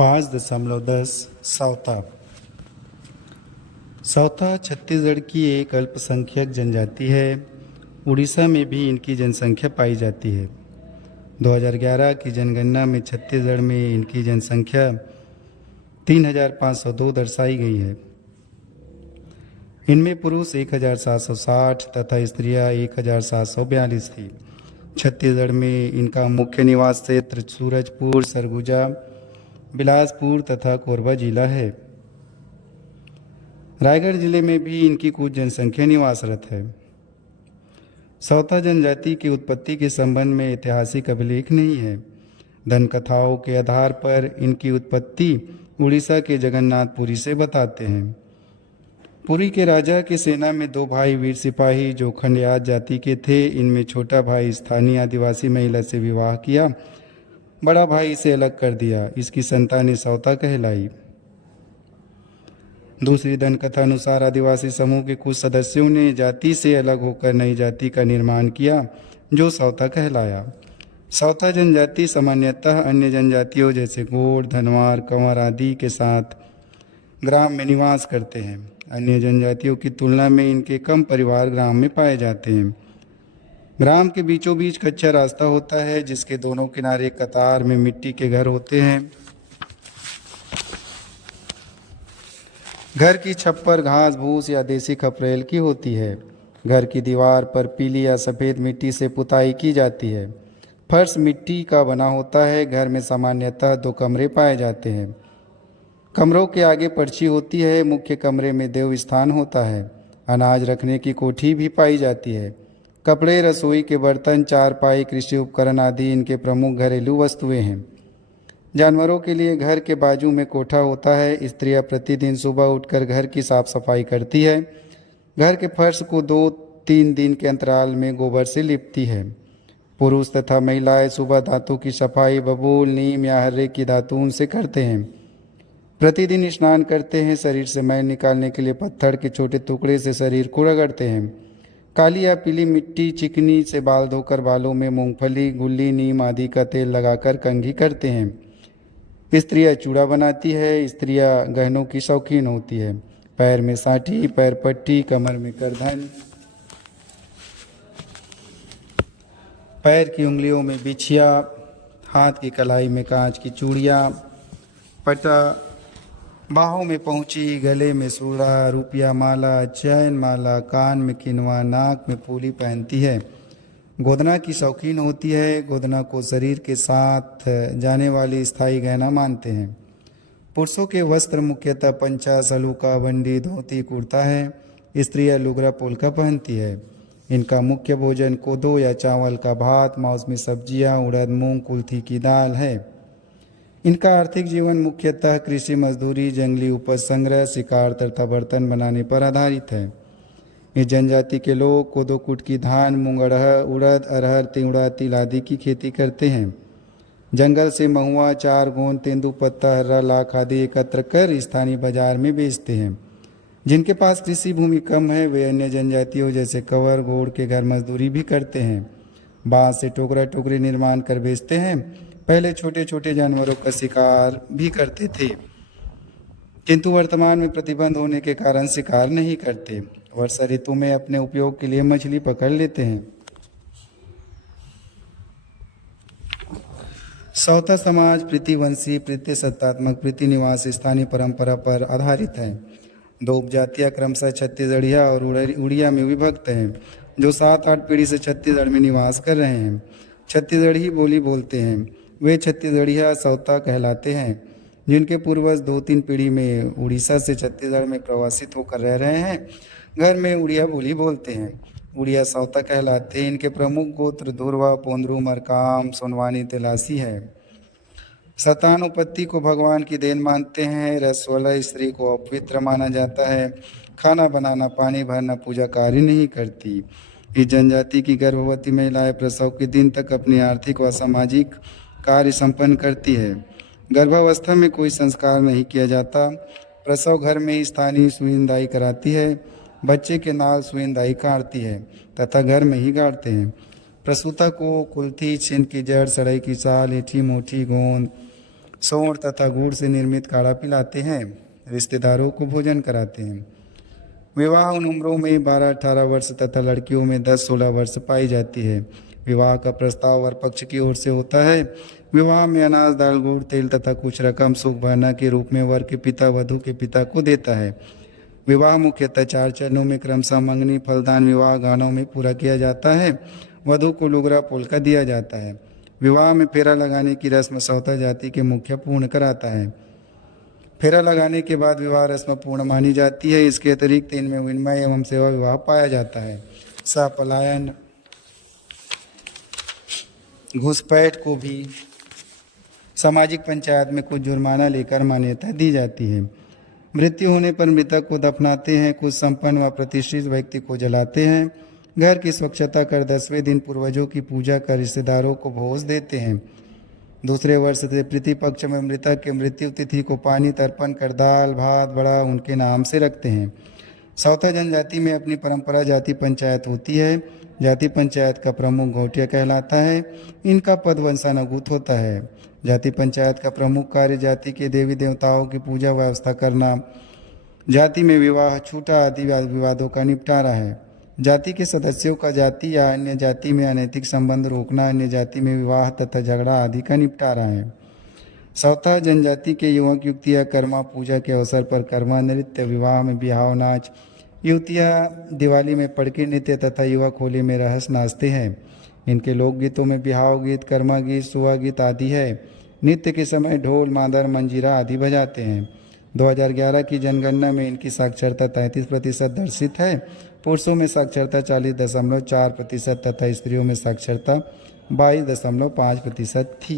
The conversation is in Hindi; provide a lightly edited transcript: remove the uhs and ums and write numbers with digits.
5.10 सौता। सौता छत्तीसगढ़ की एक अल्पसंख्यक जनजाति है। उड़ीसा में भी इनकी जनसंख्या पाई जाती है। 2011 की जनगणना में छत्तीसगढ़ में इनकी जनसंख्या 3,502 दर्शाई गई है। इनमें पुरुष 1,760 तथा स्त्रियां 1,742 थी। छत्तीसगढ़ में इनका मुख्य निवास क्षेत्र सूरजपुर, सरगुजा, बिलासपुर तथा कोरबा जिला है। रायगढ़ जिले में भी इनकी कुछ जनसंख्या निवासरत है। सौता जनजाति की उत्पत्ति के संबंध में ऐतिहासिक अभिलेख नहीं है। दंतकथाओं के आधार पर इनकी उत्पत्ति उड़ीसा के जगन्नाथपुरी से बताते हैं। पुरी के राजा की सेना में 2 भाई वीर सिपाही जो खंड्यात जाति के थे। इनमें छोटा भाई स्थानीय आदिवासी महिला से विवाह किया, बड़ा भाई इसे अलग कर दिया। इसकी संतानें सौता कहलाई। दूसरी दंतकथा अनुसार आदिवासी समूह के कुछ सदस्यों ने जाति से अलग होकर नई जाति का निर्माण किया जो सौता कहलाया। सौता जनजाति सामान्यतः अन्य जनजातियों जैसे गोंड, धनवार, कंवर आदि के साथ ग्राम में निवास करते हैं। अन्य जनजातियों की तुलना में इनके कम परिवार ग्राम में पाए जाते हैं। ग्राम के बीचों बीच कच्चा रास्ता होता है जिसके दोनों किनारे कतार में मिट्टी के घर होते हैं। घर की छप्पर घास भूस या देसी खपरेल की होती है। घर की दीवार पर पीली या सफ़ेद मिट्टी से पुताई की जाती है। फर्श मिट्टी का बना होता है। घर में सामान्यतः 2 कमरे पाए जाते हैं। कमरों के आगे पर्ची होती है। मुख्य कमरे में देव स्थान होता है। अनाज रखने की कोठी भी पाई जाती है। कपड़े, रसोई के बर्तन, चारपाई, कृषि उपकरण आदि इनके प्रमुख घरेलू वस्तुएं हैं। जानवरों के लिए घर के बाजू में कोठा होता है। स्त्रियां प्रतिदिन सुबह उठकर घर की साफ सफाई करती है। घर के फर्श को 2-3 दिन के अंतराल में गोबर से लिपती है। पुरुष तथा महिलाएं सुबह दांतों की सफाई बबूल, नीम या हर्रे की दातून से करते हैं। प्रतिदिन स्नान करते हैं। शरीर से मैल निकालने के लिए पत्थर के छोटे टुकड़े से शरीर को रगड़ते हैं। काली या पीली मिट्टी चिकनी से बाल धोकर बालों में मूंगफली, गुल्ली, नीम आदि का तेल लगाकर कंघी करते हैं। स्त्रियां चूड़ा बनाती है। स्त्रियां गहनों की शौकीन होती है। पैर में साटी, पैर पट्टी, कमर में करधन, पैर की उंगलियों में बिछिया, हाथ की कलाई में कांच की चूड़ियाँ, पटा, बाहों में पहुँची, गले में सूड़ा, रुपया माला, चैन माला, कान में किनवा, नाक में फूली पहनती है। गोदना की शौकीन होती है। गोदना को शरीर के साथ जाने वाली स्थायी गहना मानते हैं। पुरुषों के वस्त्र मुख्यतः पंचा, सलूका, बंडी, धोती, कुर्ता है। स्त्रियां लुगरा पोलका पहनती है। इनका मुख्य भोजन कोदो या चावल का भात, मौसमी सब्जियां, उड़द, मूंग, कुल्थी की दाल है। इनका आर्थिक जीवन मुख्यतः कृषि मजदूरी, जंगली उपज संग्रह, शिकार तथा बर्तन बनाने पर आधारित है। इस जनजाति के लोग कोदो, कुटकी, धान, मूंग, उड़द, अरहर, तिवड़ा, तिल आदि की खेती करते हैं। जंगल से महुआ, चार, गोंद, तेंदुपत्ता, हर्रा, लाख आदि एकत्र कर स्थानीय बाजार में बेचते हैं। जिनके पास कृषि भूमि कम है वे अन्य जनजातियों जैसे कंवर, गोड़ के घर मजदूरी भी करते हैं। बांस से टोकरा टोकरी निर्माण कर बेचते हैं। पहले छोटे छोटे जानवरों का शिकार भी करते थे, किंतु वर्तमान में प्रतिबंध होने के कारण शिकार नहीं करते। वर्षा ऋतु में अपने उपयोग के लिए मछली पकड़ लेते हैं। सौता समाज प्रतिवंशी, प्रतिसत्तात्मक, प्रतिनिवास स्थानीय परंपरा पर आधारित है। 2 उपजातियां क्रमशः छत्तीसगढ़िया और उड़िया में विभक्त हैं, जो 7-8 पीढ़ी से छत्तीसगढ़ में निवास कर रहे हैं। छत्तीसगढ़ी बोली बोलते हैं। वे छत्तीसगढ़िया सौता कहलाते हैं। जिनके पूर्वज 2-3 पीढ़ी में उड़ीसा से छत्तीसगढ़ में प्रवासित होकर रह रहे हैं, घर में उड़िया बोली बोलते हैं। उड़िया सौता कहलाते हैं। इनके प्रमुख गोत्र धुरवा, पोंद्रू, मरकाम, सोनवानी, तेलासी है। संतानोत्पत्ति को भगवान की देन मानते हैं। रसवाला स्त्री को अपवित्र माना जाता है। खाना बनाना, पानी भरना, पूजा कार्य नहीं करती। इस जनजाति की गर्भवती महिलाएं प्रसव के दिन तक अपनी आर्थिक व सामाजिक कार्य संपन्न करती है। गर्भावस्था में कोई संस्कार नहीं किया जाता। प्रसव घर में ही स्थानीय सुईनदाई कराती है। बच्चे के नाल सुईनदाई काटती है तथा घर में ही गाड़ते हैं। प्रसूता को कुल्थी, छिंद की जड़, सड़ई की साल, ईठी, मोठी, गोंद, सौंठ तथा गुड़ से निर्मित काढ़ा पिलाते हैं। रिश्तेदारों को भोजन कराते हैं। विवाह उन उम्रों में 12-18 वर्ष तथा लड़कियों में 10-16 वर्ष पाई जाती है। विवाह का प्रस्ताव वर पक्ष की ओर से होता है। विवाह में अनाज, दाल, गुड़, तेल तथा कुछ रकम सुख भरना के रूप में वर के पिता वधु के पिता को देता है। विवाह मुख्यतः 4 चरणों में क्रमशः मंगनी, फलदान, विवाह गानों में पूरा किया जाता है। वधु को लुगरा पोलका दिया जाता है। विवाह में फेरा लगाने की रस्म सौता जाति के मुखिया पूर्ण कराता है। फेरा लगाने के बाद विवाह रस्म पूर्ण मानी जाती है। इसके अतिरिक्त इनमें विनिमय एवं सेवा विवाह पाया जाता है। सपलायन, घुसपैठ को भी सामाजिक पंचायत में कुछ जुर्माना लेकर मान्यता दी जाती है। मृत्यु होने पर मृतक को दफनाते हैं। कुछ संपन्न व प्रतिष्ठित व्यक्ति को जलाते हैं। घर की स्वच्छता कर 10वें दिन पूर्वजों की पूजा कर रिश्तेदारों को भोज देते हैं। दूसरे वर्ष से प्रतिपक्ष में मृतक के मृत्यु तिथि को पानी तर्पण कर दाल, भात, बड़ा उनके नाम से रखते हैं। सौता जनजाति में अपनी परंपरा जाति पंचायत होती है। जाति पंचायत का प्रमुख घोटिया कहलाता है। इनका पद वंशानुगत होता है। जाति पंचायत का प्रमुख कार्य जाति के देवी देवताओं की पूजा व्यवस्था करना, जाति में विवाह, छूटा आदि विवादों का निपटारा है। जाति के सदस्यों का जाति या अन्य जाति में अनैतिक संबंध रोकना, अन्य जाति में विवाह तथा झगड़ा आदि का निपटारा है। सौता जनजाति के युवक युवतियाँ कर्मा पूजा के अवसर पर कर्मा नृत्य, विवाह में बिहाव नाच, युवतियाँ दिवाली में पड़की नृत्य तथा युवक होली में रहस नाचते हैं। इनके लोकगीतों में बिहाव गीत, कर्मा गीत, सुहा गीत आदि है। नृत्य के समय ढोल, मादर, मंजीरा आदि बजाते हैं। 2011 की जनगणना में इनकी साक्षरता 33% दर्शित है। पुरुषों में साक्षरता 40.4% तथा स्त्रियों में साक्षरता 22.5% थी।